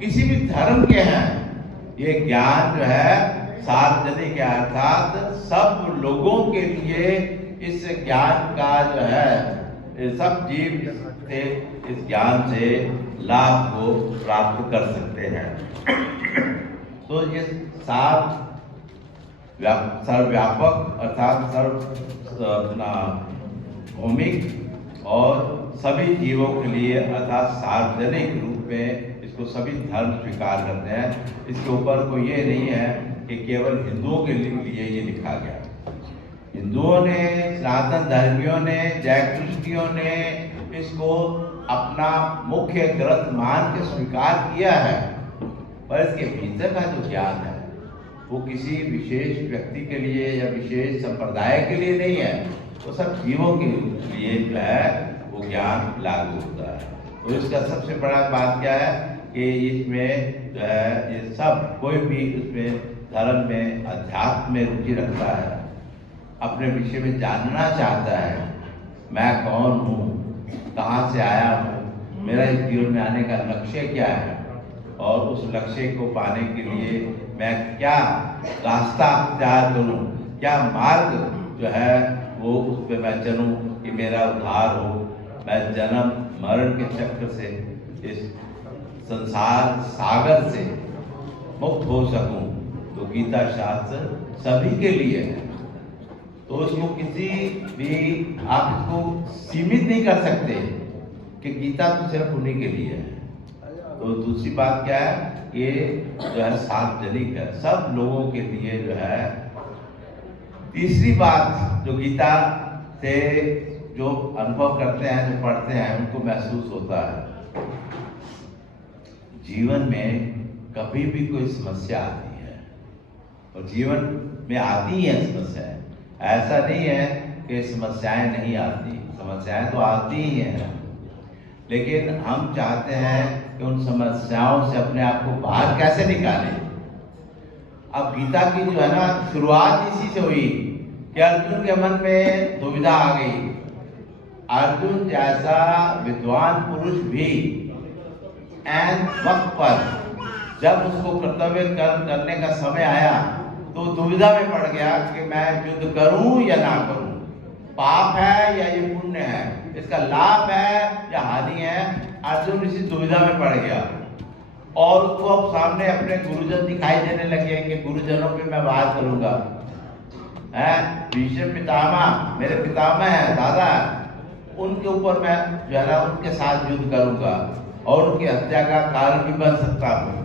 किसी भी धर्म के हैं, ये ज्ञान जो है सार्वजनिक है, अर्थात सब लोगों के लिए इस ज्ञान का जो है सब जीव से इस ज्ञान से लाभ को प्राप्त कर सकते हैं। तो ये सर्वव्यापक अर्थात भौमिक और सभी जीवों के लिए अर्थात सार्वजनिक रूप में इसको सभी धर्म स्वीकार करते हैं। इसके ऊपर कोई ये नहीं है कि केवल हिंदुओं के लिए ये लिखा गया। हिंदुओं ने, सनातन धर्मियों ने, जैक्रिस्टियों ने इसको अपना मुख्य ग्रंथ मान के स्वीकार किया है, पर इसके भीतर का जो ज्ञान है वो किसी विशेष व्यक्ति के लिए या विशेष संप्रदाय के लिए नहीं है, वो सब जीवों के लिए जो है वो ज्ञान लागू होता है। तो इसका सबसे बड़ा बात क्या है कि इसमें जो है ये सब कोई भी उसमें धर्म में, अध्यात्म में रुचि रखता है, अपने विषय में जानना चाहता है, मैं कौन हूँ, कहाँ से आया हूँ, मेरा इस जीवन में आने का लक्ष्य क्या है और उस लक्ष्य को पाने के लिए मैं क्या रास्ता अख्तियार करूँ, क्या मार्ग जो है वो उस पर मैं चलूँ कि मेरा उद्धार हो, मैं जन्म मरण के चक्र से, इस संसार सागर से मुक्त हो सकूँ। तो गीता शास्त्र सभी के लिए है। तो इसको किसी भी आप इसको सीमित नहीं कर सकते कि गीता तो सिर्फ उन्हीं के लिए है। तो दूसरी बात क्या है, ये जो है सार्वजनिक है, सब लोगों के लिए जो है। तीसरी बात जो गीता से जो अनुभव करते हैं, जो पढ़ते हैं, उनको महसूस होता है जीवन में कभी भी कोई समस्या आती है, और जीवन में आती है समस्याएं, ऐसा नहीं है कि समस्याएं नहीं आती, समस्याएं तो आती ही हैं, लेकिन हम चाहते हैं कि उन समस्याओं से अपने आप को बाहर कैसे निकालें। अब गीता की जो है ना शुरुआत इसी से हुई कि अर्जुन के मन में दुविधा आ गई। अर्जुन जैसा विद्वान पुरुष भी ऐन वक्त पर जब उसको कर्तव्य कर्म करने का समय आया तो दुविधा में पड़ गया कि मैं युद्ध करूं या ना करूं, पाप है या ये पुण्य है, इसका लाभ है या हानि है। अर्जुन इसी दुविधा में पड़ गया और उसको अब सामने अपने गुरुजन दिखाई देने लगे कि गुरुजनों पे मैं बात करूंगा, है भीष्म पितामह मेरे पितामह है, दादा है, उनके ऊपर मैं जो है ना उनके साथ युद्ध करूंगा और उनकी हत्या का कारण भी बन सकता हूँ।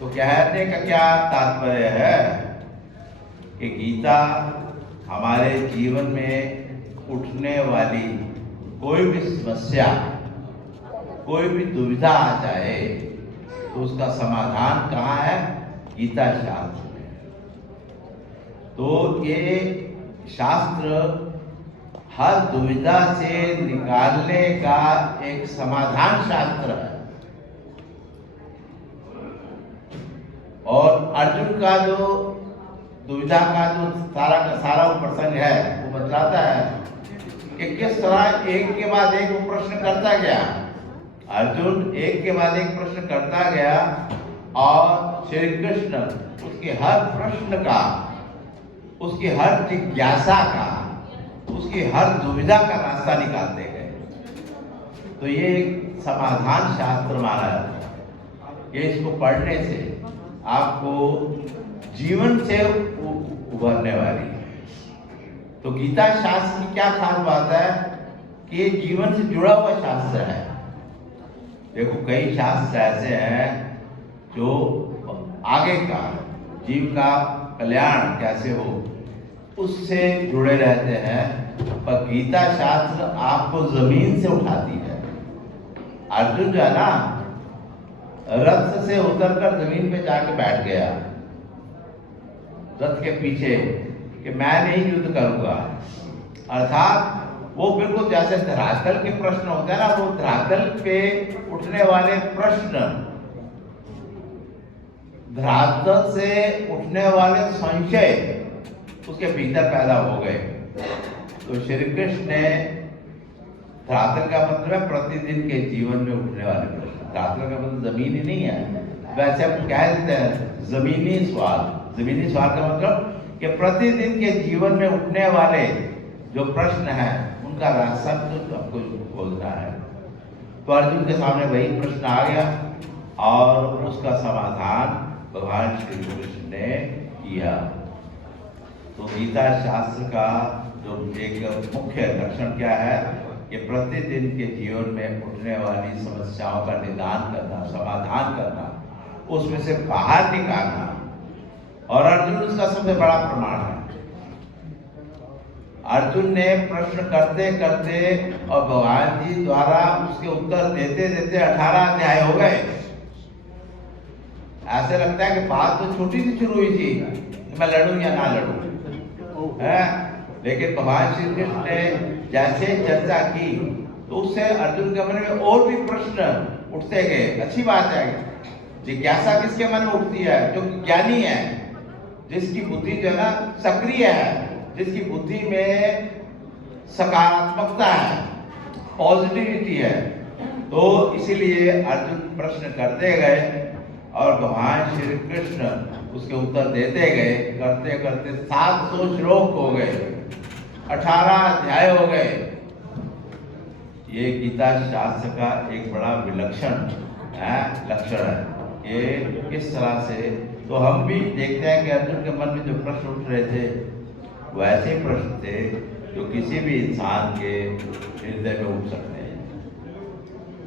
तो कहने का क्या तात्पर्य है कि गीता हमारे जीवन में उठने वाली कोई भी समस्या, कोई भी दुविधा आ जाए तो उसका समाधान कहाँ है, गीता शास्त्र में। तो ये शास्त्र हर दुविधा से निकालने का एक समाधान शास्त्र है। और अर्जुन का जो दुविधा का जो सारा प्रसंग है वो बतलाता है कि किस तरह एक के बाद एक वो प्रश्न करता गया। अर्जुन एक के बाद एक प्रश्न करता गया और श्री कृष्ण उसके हर प्रश्न का, उसकी हर जिज्ञासा का, उसकी हर दुविधा का रास्ता निकालते गए। तो ये एक समाधान शास्त्र माना जाता है कि इसको पढ़ने से आपको जीवन से उभरने वाली है। तो गीता शास्त्र की क्या खास बात है कि ये जीवन से जुड़ा हुआ शास्त्र है। देखो कई शास्त्र ऐसे हैं जो आगे का जीव का कल्याण कैसे हो उससे जुड़े रहते हैं, पर गीता शास्त्र आपको जमीन से उठाती है। अर्जुन जो है ना रथ से उतरकर जमीन पे जाके बैठ गया रथ के पीछे कि मैं नहीं युद्ध करूंगा। अर्थात वो बिल्कुल जैसे धरातल के प्रश्न होते हैं ना, वो धरातल पे उठने वाले प्रश्न, धरातल से उठने वाले संशय उसके भीतर पैदा हो गए। तो श्री कृष्ण ने, धरातल का मतलब है प्रतिदिन के जीवन में उठने वाले प्रश्न, धरातल का मतलब जमीन ही नहीं है, वैसे हम कह देते हैं जमीनी सवाल। जमीनी सवाल का मतलब कि प्रतिदिन के जीवन में उठने वाले जो प्रश्न हैं उनका रास्ता तो आपको खोजना है। तो अर्जुन के सामने वही प्रश्न आ गया और उसका समाधान भगवान श्री कृष्ण ने किया। तो गीता शास्त्र का जो एक मुख्य लक्षण क्या है कि प्रतिदिन के जीवन में उठने वाली समस्याओं का निदान करना, समाधान करना, उसमें से बाहर निकालना। और अर्जुन उसका सबसे बड़ा प्रमाण है। अर्जुन ने प्रश्न करते करते और भगवान जी द्वारा उसके उत्तर देते देते 18 अध्याय हो गए। ऐसे लगता है कि बात तो छोटी सी शुरू हुई थी कि मैं लड़ूं या ना लड़ूं, है? लेकिन भगवान श्री कृष्ण ने जैसे चर्चा की तो उससे अर्जुन के मन में और भी प्रश्न उठते गए। अच्छी बात है। जिज्ञासा किसके मन में उठती है? जो ज्ञानी है, जिसकी बुद्धि जो है ना सक्रिय है, जिसकी बुद्धि में सकारात्मकता है, पॉजिटिविटी है। तो इसीलिए अर्जुन प्रश्न करते गए और भगवान श्री कृष्ण उसके उत्तर देते गए। करते करते 700 श्लोक हो गए, 18 अध्याय हो गए। ये गीता शास्त्र का एक बड़ा विलक्षण लक्षण है कि किस तरह से। तो हम भी देखते हैं कि अर्जुन के मन में जो प्रश्न उठ रहे थे वैसे प्रश्न थे जो किसी भी इंसान के हृदय में उठ सकते हैं।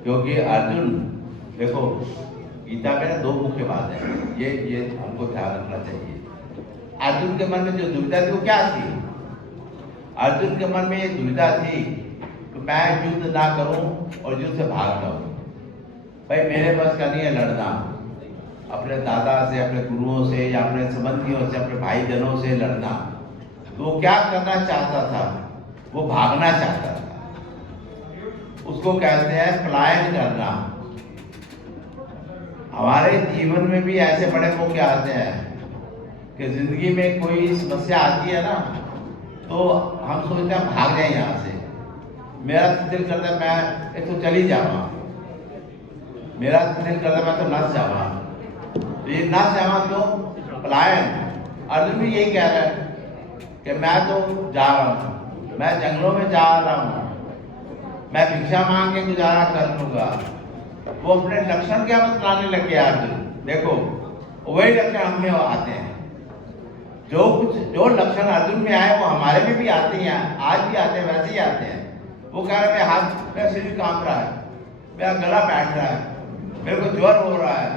क्योंकि अर्जुन, देखो गीता में 2 मुख्य बात है, ये हमको ध्यान रखना चाहिए। अर्जुन के मन में जो दुविधा थी वो क्या थी? अर्जुन के मन में ये दुविधा थी कि मैं युद्ध ना करूं और युद्ध से भाग जाऊं। भाई मेरे बस का नहीं है लड़ना, अपने दादा से, अपने गुरुओं से या अपने संबंधियों से, अपने भाईजनों से लड़ना। तो वो क्या करना चाहता था? वो भागना चाहता था। उसको कहते हैं पलायन करना। हमारे जीवन में भी ऐसे बड़े मौके आते हैं कि जिंदगी में कोई समस्या आती है ना, तो हम सोचते हैं भाग जाए यहाँ से। मेरा दिल करता है मैं तो चली जावा, मेरा दिल करता है मैं तो नस जावा। तो ये नस जावा क्यों? पलायन। अर्जुन भी यही कह रहा है कि मैं तो जा रहा हूँ, मैं जंगलों में जा रहा हूँ, मैं भिक्षा मांग के गुजारा कर लूंगा। वो अपने लक्षण क्या बतलाने लग गया अर्जुन। देखो वही लक्षण हम में आते हैं। जो लक्षण अर्जुन में आए वो हमारे में भी आते हैं, आज भी आते हैं, वैसे ही आते हैं। वो कह रहे हैं मेरा शरीर कांप रहा है, मेरा गला बैठ रहा है, मेरे को ज्वर हो रहा है,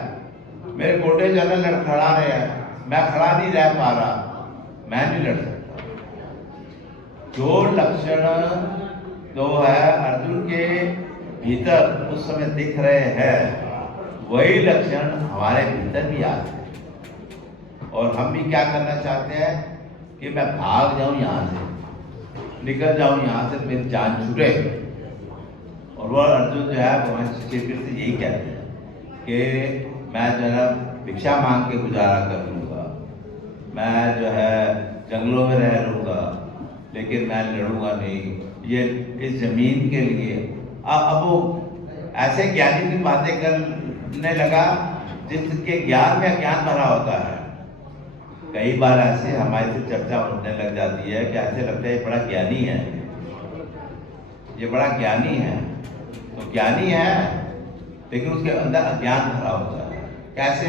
मेरे गोडे ज्यादा लड़खड़ा रहे हैं, मैं खड़ा नहीं रह पा रहा, मैं नहीं लड़ सकता। जो लक्षण जो है अर्जुन के भीतर उस समय दिख रहे हैं, वही लक्षण हमारे भीतर भी आते हैं। और हम भी क्या करना चाहते हैं कि मैं भाग जाऊं यहाँ से, निकल जाऊं यहाँ से, मेरी जान छूटे। और वह अर्जुन जो है भगवान श्री कृष्ण से यही कहते हैं कि मैं जो है भिक्षा मांग के गुजारा कर लूँगा, मैं जो है जंगलों में रह लूँगा, लेकिन मैं लड़ूंगा नहीं ये इस जमीन के लिए। अब वो ऐसे ज्ञानी की बातें करने लगा जिसके ज्ञान में अज्ञान भरा होता है। कई बार ऐसे हमारे से चर्चा होने लग जाती है कि ऐसे लगता है ये बड़ा ज्ञानी है, ये बड़ा ज्ञानी है। तो ज्ञानी है लेकिन उसके अंदर अज्ञान भरा होता है। कैसे?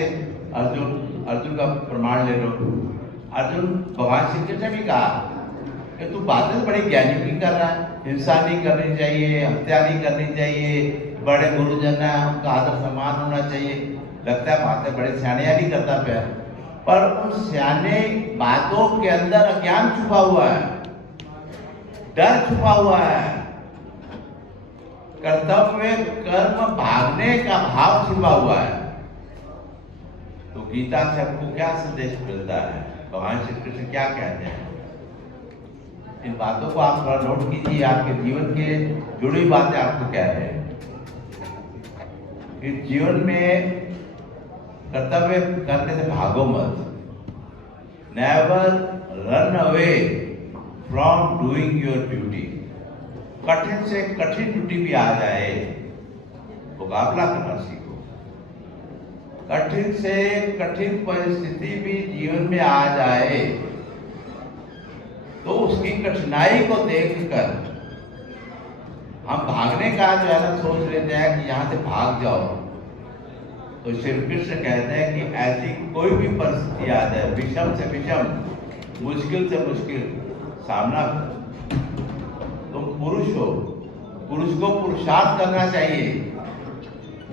अर्जुन का प्रमाण ले लो। अर्जुन भगवान श्री कृष्ण ने भी कहा कि तू बातें बड़े ज्ञानी की कर रहा है, हिंसा नहीं करनी चाहिए, हत्या नहीं करनी चाहिए, बड़े गुरुजन है उनका आदर सम्मान होना चाहिए। लगता है बातें बड़े सियाने नहीं करता पे, पर उन सियाने बातों के अंदर अज्ञान छुपा हुआ है, डर छुपा हुआ है, कर्तव्य कर्म भागने का भाव छुपा हुआ है। तो गीता से आपको क्या संदेश मिलता है? भगवान श्री कृष्ण क्या कहते हैं? इन बातों को आप थोड़ा नोट कीजिए, आपके जीवन के जुड़ी बातें आपको कह रहे हैं। इस जीवन में कर्तव्य करने से भागो मत। Never run away from doing your duty. कठिन से कठिन ड्यूटी भी आ जाए, मुकाबला करना सीखो। कठिन से कठिन परिस्थिति भी जीवन में आ जाए तो उसकी कठिनाई को देखकर हम भागने का जो है ना सोच लेते हैं कि यहाँ से भाग जाओ। तो श्री कृष्ण कहते हैं कि ऐसी कोई भी परिस्थिति आ जाए, विषम से विषम, मुश्किल से मुश्किल सामना, तुम पुरुष हो, पुरुष को पुरुषार्थ करना चाहिए।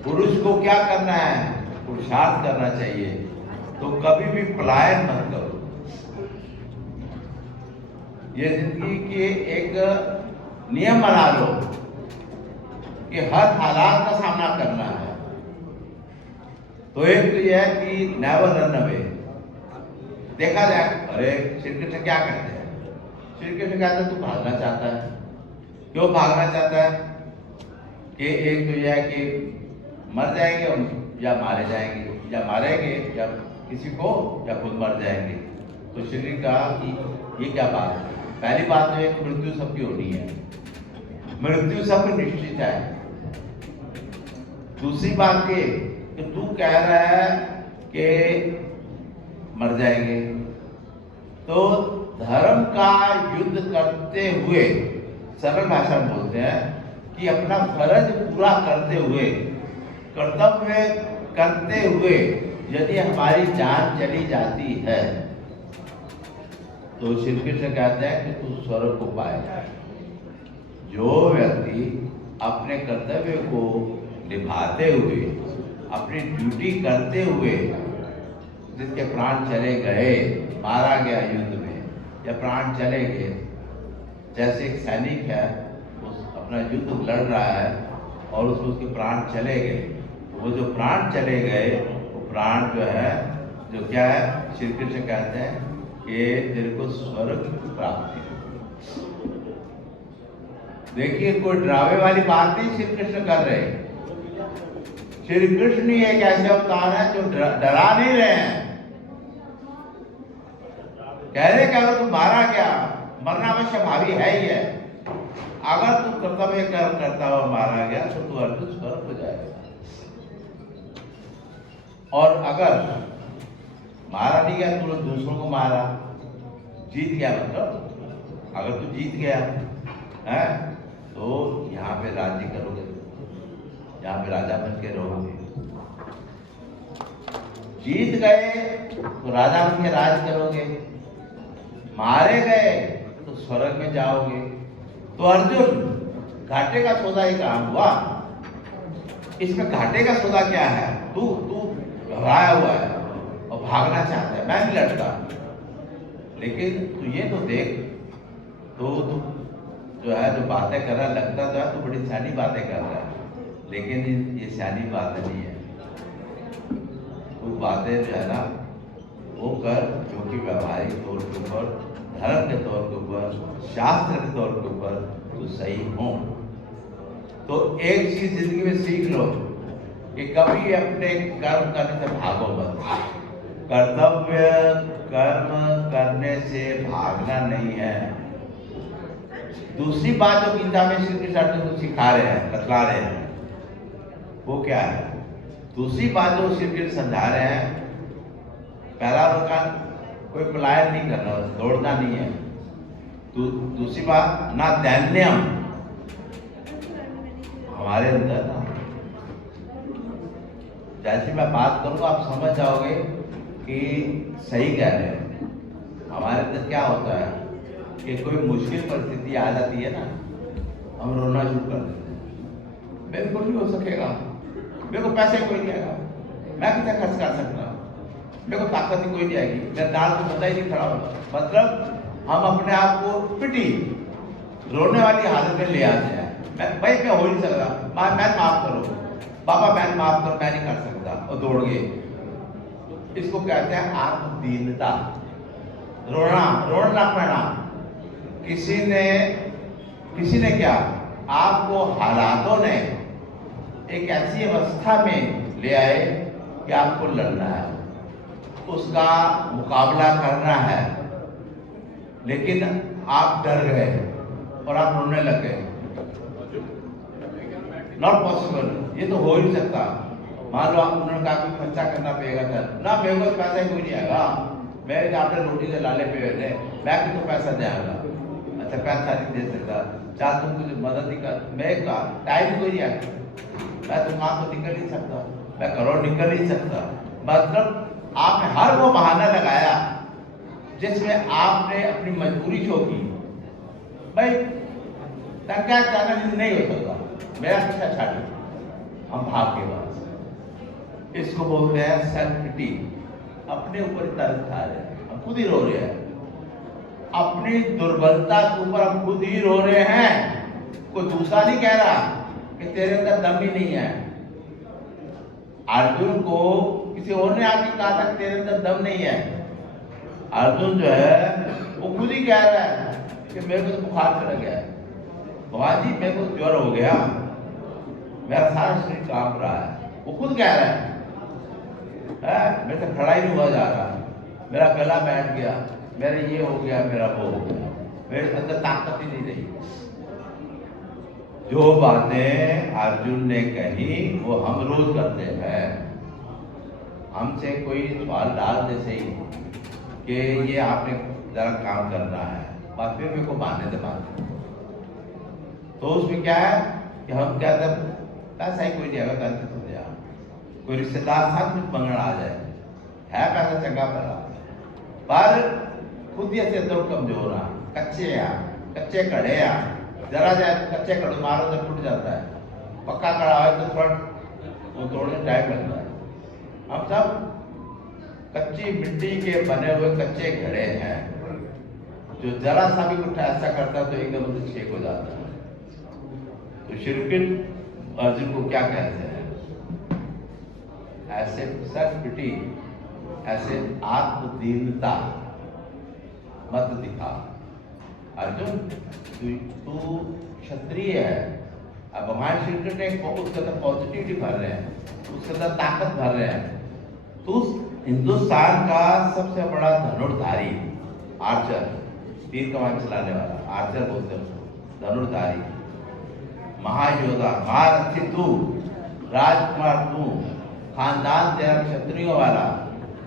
पुरुष को क्या करना है? पुरुषार्थ करना चाहिए। तो कभी भी पलायन मत करो। ये जिंदगी के एक नियम बना लो कि हर हालात का सामना करना है। तो एक तो यह है कि नेवर रन अवे। देखा जाए, अरे श्री कृष्ण क्या कहते हैं? श्री कृष्ण कहते हैं तू भागना चाहता है। क्यों भागना चाहता है? कि एक तो यह है कि मर जाएंगे हम, या मारे जाएंगे, या मारेंगे या किसी को, या खुद मर जाएंगे। तो श्री ने कहा कि ये क्या बात है? पहली बात तो एक मृत्यु सबकी होनी है, मृत्यु सबकी निश्चित है। दूसरी बात ये कि तू कह रहा है कि मर जाएंगे, तो धर्म का युद्ध करते हुए, सरल भाषा में बोलते हैं कि अपना फर्ज पूरा करते हुए, कर्तव्य करते हुए यदि हमारी जान चली जाती है तो श्री कृष्ण कहते हैं कि तू स्वर्ग को पाएगा। जो व्यक्ति अपने कर्तव्य को निभाते हुए, अपनी ड्यूटी करते हुए, जिसके प्राण चले गए, मारा गया युद्ध में या प्राण चले गए, जैसे एक सैनिक है, उस अपना युद्ध लड़ रहा है और उसमें उसके प्राण चले गए, वो जो प्राण चले गए वो प्राण जो है, जो क्या है, श्री कृष्ण कहते हैं कि तेरे को स्वर्ग प्राप्ति। देखिए, कोई डरावे वाली बात नहीं श्री कृष्ण कर रहे। श्री कृष्ण ही एक ऐसे अवतार है जो डरा नहीं रहे हैं। कह रहे कि अगर तू मारा गया, मरना अवश्य भावी है ही है, अगर तू कर्तव्य करता हुआ मारा गया तो तू अर्जुन स्वर्ग हो जाएगा। और अगर मारा नहीं गया, तूने दूसरों को मारा, जीत गया, मतलब अगर तू जीत गया है तो यहाँ पे राज्य करोगे, यहाँ पे राजा बन के रहोगे। जीत गए तो राजा बन के राज करोगे, मारे गए तो स्वर्ग में जाओगे। तो अर्जुन, घाटे का सौदा ही काम हुआ। इसमें घाटे का सौदा क्या है? तू घबराया हुआ है और भागना चाहता है, मैं नहीं लड़ता, लेकिन तू ये तो देख, तो तू जो है जो बातें कर रहा है, लगता तो है तो बड़ी सियानी बातें कर रहा है, लेकिन ये सियानी बातें नहीं है। वो बातें जो है ना वो कर जो कि व्यवहारिक तौर के ऊपर, धर्म के तौर के ऊपर, शास्त्र के तौर के ऊपर तो सही हो। तो एक चीज जिंदगी में सीख लो कि कभी अपने कर्म करने से भागो मत। कर्तव्य कर्म करने से भागना नहीं है। दूसरी बात जो गीता में श्री कृष्ण अर्जुन को सिखा रहे हैं, बतला रहे हैं, वो क्या है? दूसरी बात जो श्री कृष्ण समझा रहे हैं, पहला उनका कोई पलायन नहीं करना, दौड़ना नहीं है। दूसरी बात, ना दैन्यम, हमारे अंदर ना, जैसी मैं बात करूंगा आप समझ जाओगे कि सही कह रहे हैं। हमारे अंदर क्या होता है कि कोई मुश्किल परिस्थिति आ जाती है ना, हम रोना शुरू कर देते हैं। मेरे को नहीं हो सकेगा, मेरे को पैसे कोई नहीं आएगा, मैं कितना खर्च कर सकता, मेरे को ताकत ही कोई नहीं आएगी, मेरे दाल को पता ही नहीं खड़ा होगा। मतलब हम अपने आप को पिटी रोने वाली हालत में ले आते हैं। मैं हो नहीं सकता, मैं माफ करो, पापा मैं माफ कर, मैं नहीं कर सकता, और दौड़ गए। इसको कहते हैं आत्मदीनता, रोना पड़ना। किसी ने क्या, आपको हालातों ने एक ऐसी अवस्था में ले आए कि आपको लड़ना है, उसका मुकाबला करना है, लेकिन आप डर गए और आप रोने लग गए। नॉट पॉसिबल, ये तो हो ही नहीं सकता। मान लो आप उन्होंने कहा कि खर्चा करना पड़ेगा सर ना, मेरे को पैसा ही कोई नहीं आएगा, मेरे आपने रोटी से लाले पे हुए मैं कि तो पैसा दे आऊंगा। अच्छा पैसा नहीं दे सकता, चाह तुम कुछ मदद नहीं कर, मैं टाइम कोई नहीं आएगा, मैं तुम वहां तो निकल नहीं सकता, मैं घरों निकल नहीं सकता। मतलब आपने हर वो बहाना लगाया जिसमें आपने अपनी मजबूरी शो की। भाई टंका चैनल नहीं हो सकता, मेरा पीछा छाड़ो, हम भाग के बाद। इसको बोलते हैं सेल्फ पिटी, अपने ऊपर ही तरस खा रहे हैं, हम खुद ही रो रहे हैं, अपनी दुर्बलता के ऊपर हम खुद ही रो रहे हैं। कोई दूसरा नहीं कह रहा कि तेरे अंदर दम ही नहीं है। अर्जुन को किसी और ने आके कहा था कि तेरे अंदर दम नहीं है। अर्जुन जो है वो खुद ही कह रहा है कि मेरे को तो बुखार चढ़ गया है, भगवान जी मेरे को ज्वर हो गया, मेरा सारा शरीर कांप रहा है, वो खुद कह रहा है मेरे से खड़ा ही नहीं हुआ जा रहा, मेरा गला बैठ गया, मेरा ये हो गया, मेरा वो हो गया, मेरे अंदर ताकत ही नहीं रही। जो बातें अर्जुन ने कही वो हम रोज करते हैं। हमसे कोई सवाल डाल दे सही कि ये आपने जरा काम करना है, बात फिर मेरे को मानने दे बात, तो उसमें क्या है कि हम कहते हैं पैसा ही कोई नहीं आएगा, करते तो दिया कोई रिश्तेदार साथ में मंगना आ जाए, है पैसा चंगा पड़ा, पर खुद ही ऐसे अंदर कमजोर आ, कच्चे कड़े आ, जरा जाए कच्चे कड़े मारो तो टूट जाता है, पक्का कड़ा हो तो थोड़ा वो तोड़ने टाइम लगता है। हम सब कच्ची मिट्टी के बने हुए कच्चे घड़े हैं, जो जरा सा भी कुछ ऐसा करता है तो एकदम से छेक हो जाता है। तो श्री कृष्ण अर्जुन को क्या कहते हैं, ऐसे सेल्फ पिटी, ऐसे आत्मदीनता मत दिखा। अर्जुन तू क्षत्रिय है, अब भगवान श्री कृष्ण ने उसके अंदर पॉजिटिविटी भर रहे हैं, उसके अंदर ताकत भर रहे हैं। तो हिंदुस्तान का सबसे बड़ा धनुर्धारी आर्चर, तीर कमान चलाने वाला आर्चर बोलते हैं उसको, धनुर्धारी महायोद्धा, महारथी तू, राजकुमार तू, खानदान तेरा क्षत्रियों वाला,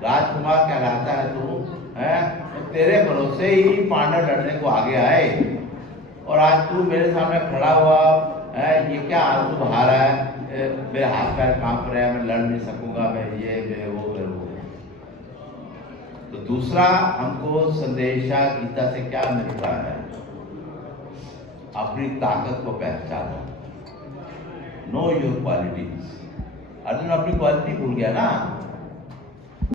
राजकुमार कहलाता है तू, है तो तेरे भरोसे ही पांडव लड़ने को आगे आए, और आज तू मेरे सामने खड़ा हुआ है, ये क्या आंसू बहा रहा है, मेरे हाथ पैर कांप रहे हैं, मैं लड़ नहीं सकूंगा, मैं ये मैं वो मैं वो। तो दूसरा हमको संदेशा गीता से क्या मिलता है, अपनी ताकत को पहचानो, नो योर क्वालिटीज। अर्जुन अपनी क्वालिटी भूल गया ना,